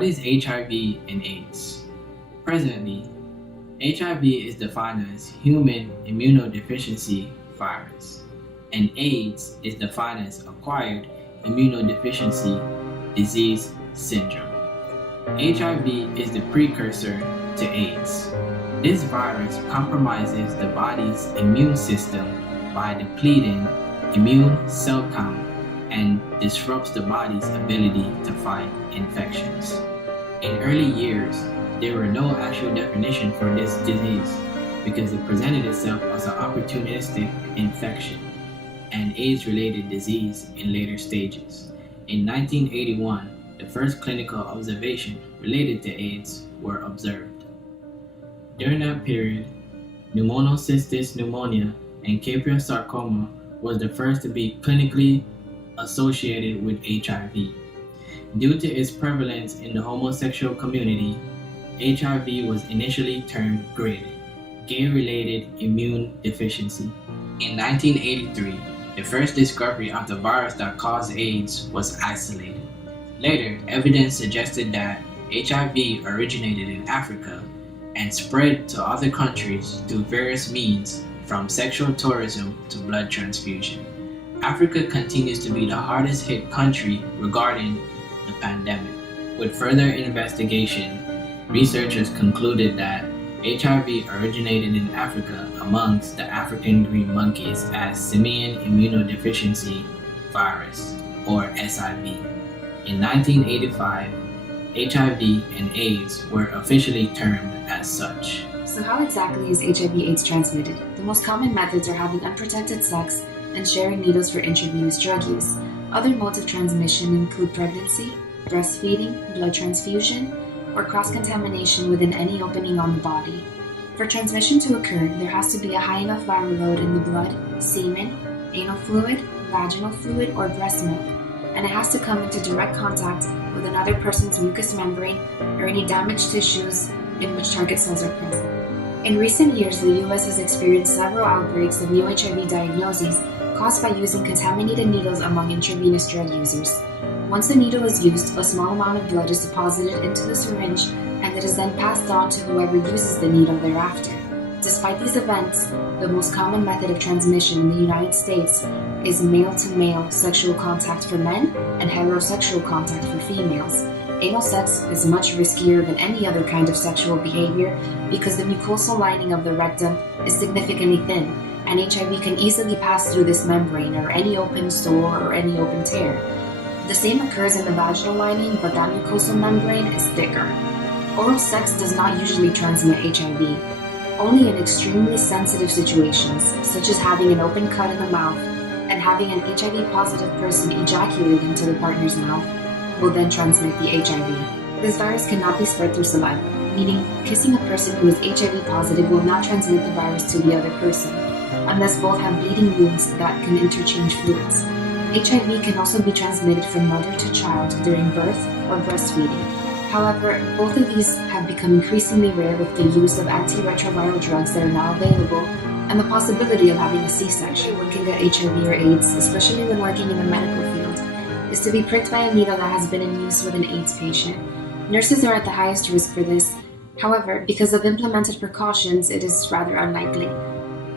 What is HIV and AIDS? Presently, HIV is defined as human immunodeficiency virus, and AIDS is defined as acquired immunodeficiency disease syndrome. HIV is the precursor to AIDS. This virus compromises the body's immune system by depleting immune cell count and disrupts the body's ability to fight infections. In early years, there were no actual definition for this disease because it presented itself as an opportunistic infection and AIDS-related disease in later stages. In 1981, the first clinical observation related to AIDS were observed. During that period, pneumocystis pneumonia and Capria sarcoma was the first to be clinically associated with HIV. Due to its prevalence in the homosexual community, HIV was initially termed GRID, gay-related immune deficiency. In 1983, the first discovery of the virus that caused AIDS was isolated. Later, evidence suggested that HIV originated in Africa and spread to other countries through various means, from sexual tourism to blood transfusion. Africa continues to be the hardest hit country regarding the pandemic. With further investigation, researchers concluded that HIV originated in Africa amongst the African green monkeys as simian immunodeficiency virus, or SIV. In 1985, HIV and AIDS were officially termed as such. So how exactly is HIV/AIDS transmitted? The most common methods are having unprotected sex and sharing needles for intravenous drug use. Other modes of transmission include pregnancy, breastfeeding, blood transfusion, or cross-contamination within any opening on the body. For transmission to occur, there has to be a high enough viral load in the blood, semen, anal fluid, vaginal fluid, or breast milk, and it has to come into direct contact with another person's mucous membrane or any damaged tissues in which target cells are present. In recent years, the US has experienced several outbreaks of new HIV diagnoses caused by using contaminated needles among intravenous drug users. Once the needle is used, a small amount of blood is deposited into the syringe and it is then passed on to whoever uses the needle thereafter. Despite these events, the most common method of transmission in the United States is male-to-male sexual contact for men and heterosexual contact for females. Anal sex is much riskier than any other kind of sexual behavior because the mucosal lining of the rectum is significantly thin, and HIV can easily pass through this membrane or any open sore or any open tear. The same occurs in the vaginal lining, but that mucosal membrane is thicker. Oral sex does not usually transmit HIV. Only in extremely sensitive situations, such as having an open cut in the mouth and having an HIV-positive person ejaculate into the partner's mouth, will then transmit the HIV. This virus cannot be spread through saliva, meaning kissing a person who is HIV positive will not transmit the virus to the other person, unless both have bleeding wounds that can interchange fluids. HIV can also be transmitted from mother to child during birth or breastfeeding. However, both of these have become increasingly rare with the use of antiretroviral drugs that are now available and the possibility of having a C-section. One can get HIV or AIDS, especially when working in the medical field, is to be pricked by a needle that has been in use with an AIDS patient. Nurses are at the highest risk for this. However, because of implemented precautions, it is rather unlikely.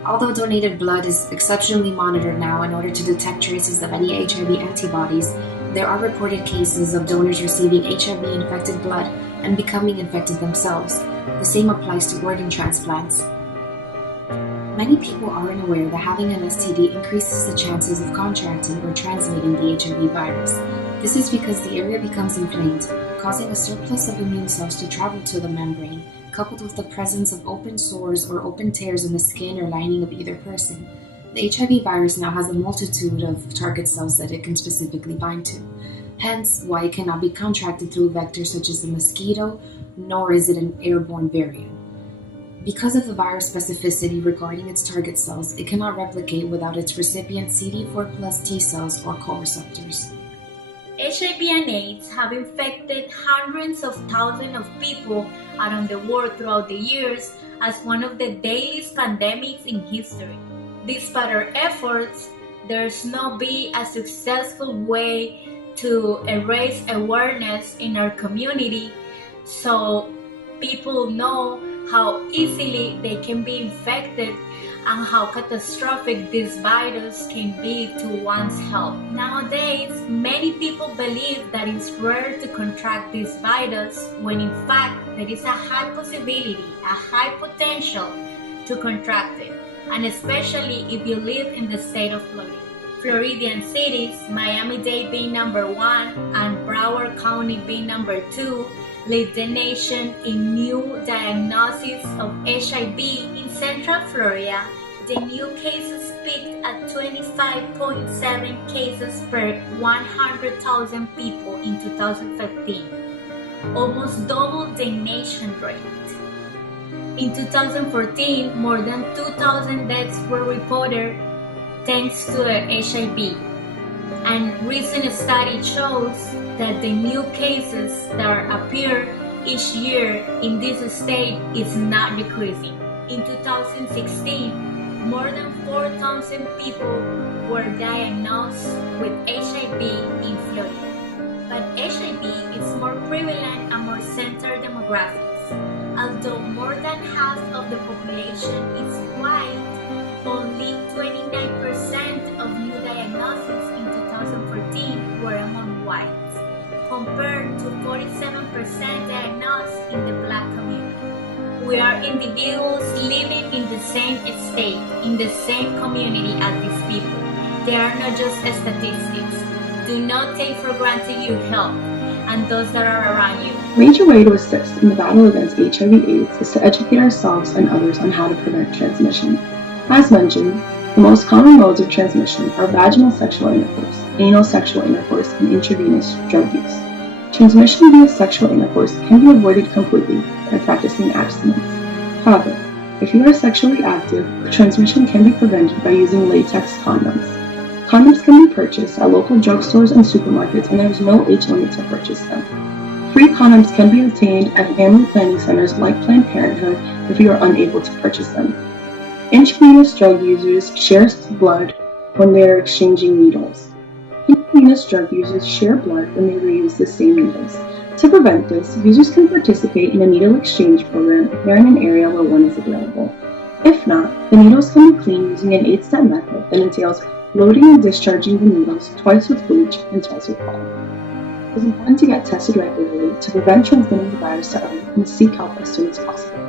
Although donated blood is exceptionally monitored now in order to detect traces of any HIV antibodies, there are reported cases of donors receiving HIV-infected blood and becoming infected themselves. The same applies to organ transplants. Many people aren't aware that having an STD increases the chances of contracting or transmitting the HIV virus. This is because the area becomes inflamed, causing a surplus of immune cells to travel to the membrane, coupled with the presence of open sores or open tears in the skin or lining of either person. The HIV virus now has a multitude of target cells that it can specifically bind to, hence why it cannot be contracted through a vector such as a mosquito, nor is it an airborne variant. Because of the virus specificity regarding its target cells, it cannot replicate without its recipient CD4 plus T cells or co-receptors. HIV and AIDS have infected hundreds of thousands of people around the world throughout the years as one of the deadliest pandemics in history. Despite our efforts, there's not been a successful way to raise awareness in our community so people know how easily they can be infected and how catastrophic this virus can be to one's health. Nowadays, many people believe that it's rare to contract this virus when in fact there is a high possibility, a high potential to contract it, and especially if you live in the state of Florida. Floridian cities, Miami-Dade being number 1 and Broward County being number 2, lead the nation in new diagnoses of HIV. In Central Florida, the new cases peaked at 25.7 cases per 100,000 people in 2015, almost double the nation rate. In 2014, more than 2,000 deaths were reported thanks to HIV. And recent study shows that the new cases that appear each year in this state is not decreasing. In 2016, more than 4,000 people were diagnosed with HIV in Florida. But HIV is more prevalent and more centered demographics. Although more than half of the population is white, only 29% of new diagnoses in 2014 were among whites, compared to 47% diagnosed in the black community. We are individuals living in the same state, in the same community as these people. They are not just statistics. Do not take for granted your health and those that are around you. A major way to assist in the battle against HIV/AIDS is to educate ourselves and others on how to prevent transmission. As mentioned, the most common modes of transmission are vaginal sexual intercourse, anal sexual intercourse, and intravenous drug use. Transmission via sexual intercourse can be avoided completely by practicing abstinence. However, if you are sexually active, transmission can be prevented by using latex condoms. Condoms can be purchased at local drugstores and supermarkets, and there is no age limit to purchase them. Free condoms can be obtained at family planning centers like Planned Parenthood if you are unable to purchase them. Intravenous drug users share blood when they are exchanging needles. Intravenous drug users share blood when they reuse the same needles. To prevent this, users can participate in a needle exchange program if they're in an area where one is available. If not, the needles can be cleaned using an 8-step method that entails loading and discharging the needles twice with bleach and twice with water. It is important to get tested regularly to prevent transmitting the virus to others and seek help as soon as possible.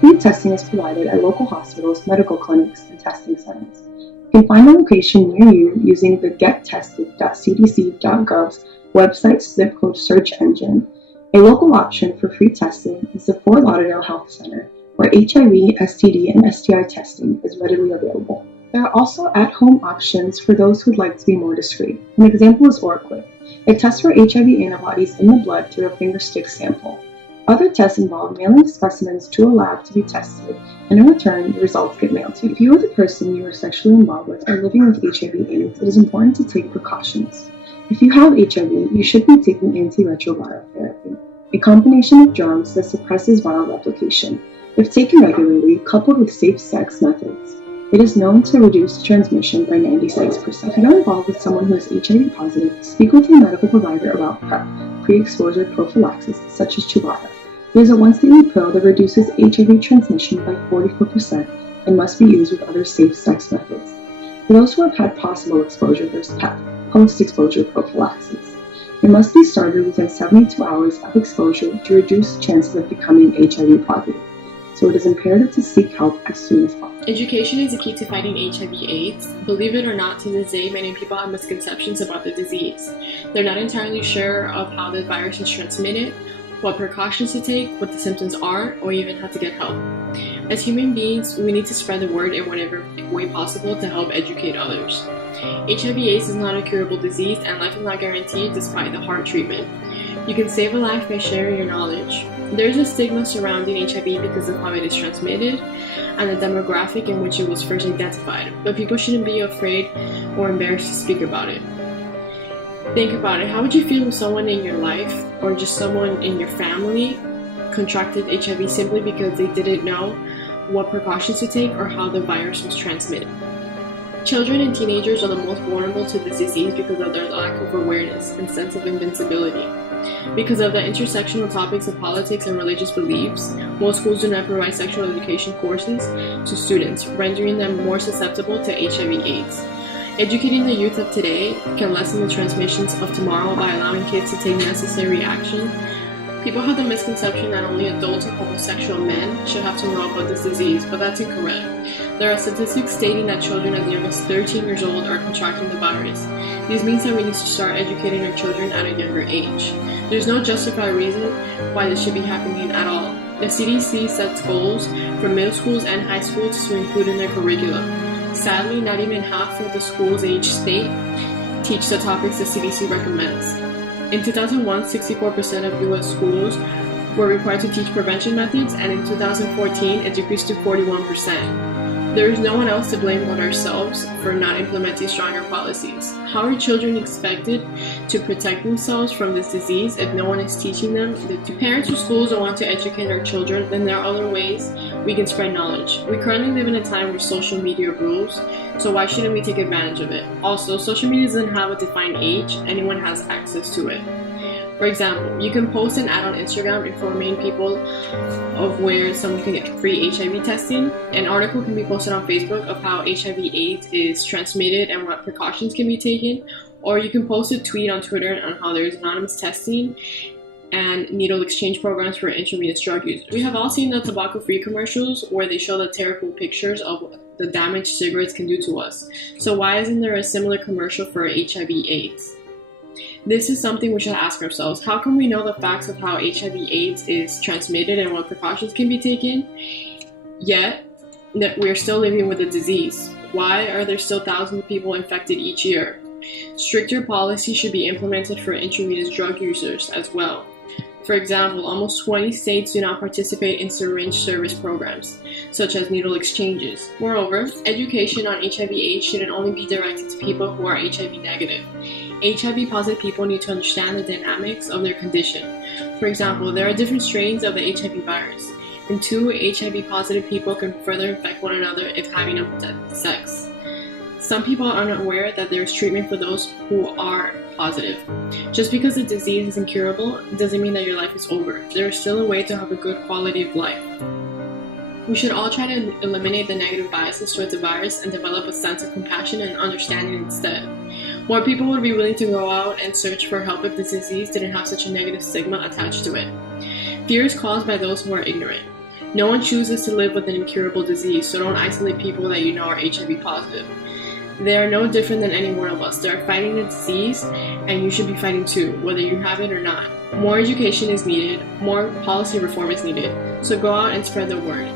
Free testing is provided at local hospitals, medical clinics, and testing centers. You can find a location near you using the gettested.cdc.gov's website zip code search engine. A local option for free testing is the Fort Lauderdale Health Center, where HIV, STD, and STI testing is readily available. There are also at-home options for those who would like to be more discreet. An example is OraQuick. It tests for HIV antibodies in the blood through a finger stick sample. Other tests involve mailing specimens to a lab to be tested, and in return, the results get mailed to you. If you or the person you are sexually involved with are living with HIV/AIDS, it is important to take precautions. If you have HIV, you should be taking antiretroviral therapy, a combination of drugs that suppresses viral replication. If taken regularly, coupled with safe sex methods, it is known to reduce transmission by 96%. If you are involved with someone who is HIV positive, speak with your medical provider about PrEP, pre-exposure prophylaxis, such as Truvada. It is a once-daily pill that reduces HIV transmission by 44% and must be used with other safe sex methods. For those who have had possible exposure, there's PEP, post-exposure prophylaxis. It must be started within 72 hours of exposure to reduce chances of becoming HIV positive. So it is imperative to seek help as soon as possible. Education is the key to fighting HIV/AIDS. Believe it or not, to this day, many people have misconceptions about the disease. They're not entirely sure of how the virus is transmitted, what precautions to take, what the symptoms are, or even how to get help. As human beings, we need to spread the word in whatever way possible to help educate others. HIV/AIDS is not a curable disease, and life is not guaranteed despite the hard treatment. You can save a life by sharing your knowledge. There is a stigma surrounding HIV because of how it is transmitted and the demographic in which it was first identified, but people shouldn't be afraid or embarrassed to speak about it. Think about it. How would you feel if someone in your life or just someone in your family contracted HIV simply because they didn't know what precautions to take or how the virus was transmitted? Children and teenagers are the most vulnerable to this disease because of their lack of awareness and sense of invincibility. Because of the intersectional topics of politics and religious beliefs, most schools do not provide sexual education courses to students, rendering them more susceptible to HIV/AIDS. Educating the youth of today can lessen the transmissions of tomorrow by allowing kids to take necessary action. People have the misconception that only adults and homosexual men should have to know about this disease, but that's incorrect. There are statistics stating that children as young as 13 years old are contracting the virus. This means that we need to start educating our children at a younger age. There's no justified reason why this should be happening at all. The CDC sets goals for middle schools and high schools to include in their curriculum. Sadly, not even half of the schools in each state teach the topics the CDC recommends. In 2001, 64% of U.S. schools were required to teach prevention methods, and in 2014, it decreased to 41%. There is no one else to blame but ourselves for not implementing stronger policies. How are children expected to protect themselves from this disease if no one is teaching them? If parents or schools don't want to educate our children, then there are other ways we can spread knowledge. We currently live in a time where social media rules, so why shouldn't we take advantage of it? Also, social media doesn't have a defined age, anyone has access to it. For example, you can post an ad on Instagram informing people of where someone can get free HIV testing. An article can be posted on Facebook of how HIV/AIDS is transmitted and what precautions can be taken. Or you can post a tweet on Twitter on how there's anonymous testing and needle exchange programs for intravenous drug users. We have all seen the tobacco-free commercials where they show the terrible pictures of the damage cigarettes can do to us. So why isn't there a similar commercial for HIV/AIDS? This is something we should ask ourselves. How can we know the facts of how HIV/AIDS is transmitted and what precautions can be taken, yet that we're still living with the disease? Why are there still thousands of people infected each year? Stricter policy should be implemented for intravenous drug users as well. For example, almost 20 states do not participate in syringe service programs, such as needle exchanges. Moreover, education on HIV/AIDS shouldn't only be directed to people who are HIV negative. HIV-positive people need to understand the dynamics of their condition. For example, there are different strains of the HIV virus, and two HIV-positive people can further infect one another if having sex. Some people are unaware that there is treatment for those who are positive. Just because the disease is incurable doesn't mean that your life is over. There is still a way to have a good quality of life. We should all try to eliminate the negative biases towards the virus and develop a sense of compassion and understanding instead. More people would be willing to go out and search for help if this disease didn't have such a negative stigma attached to it. Fear is caused by those who are ignorant. No one chooses to live with an incurable disease, so don't isolate people that you know are HIV positive. They are no different than any one of us. They are fighting the disease, and you should be fighting too, whether you have it or not. More education is needed, more policy reform is needed, so go out and spread the word.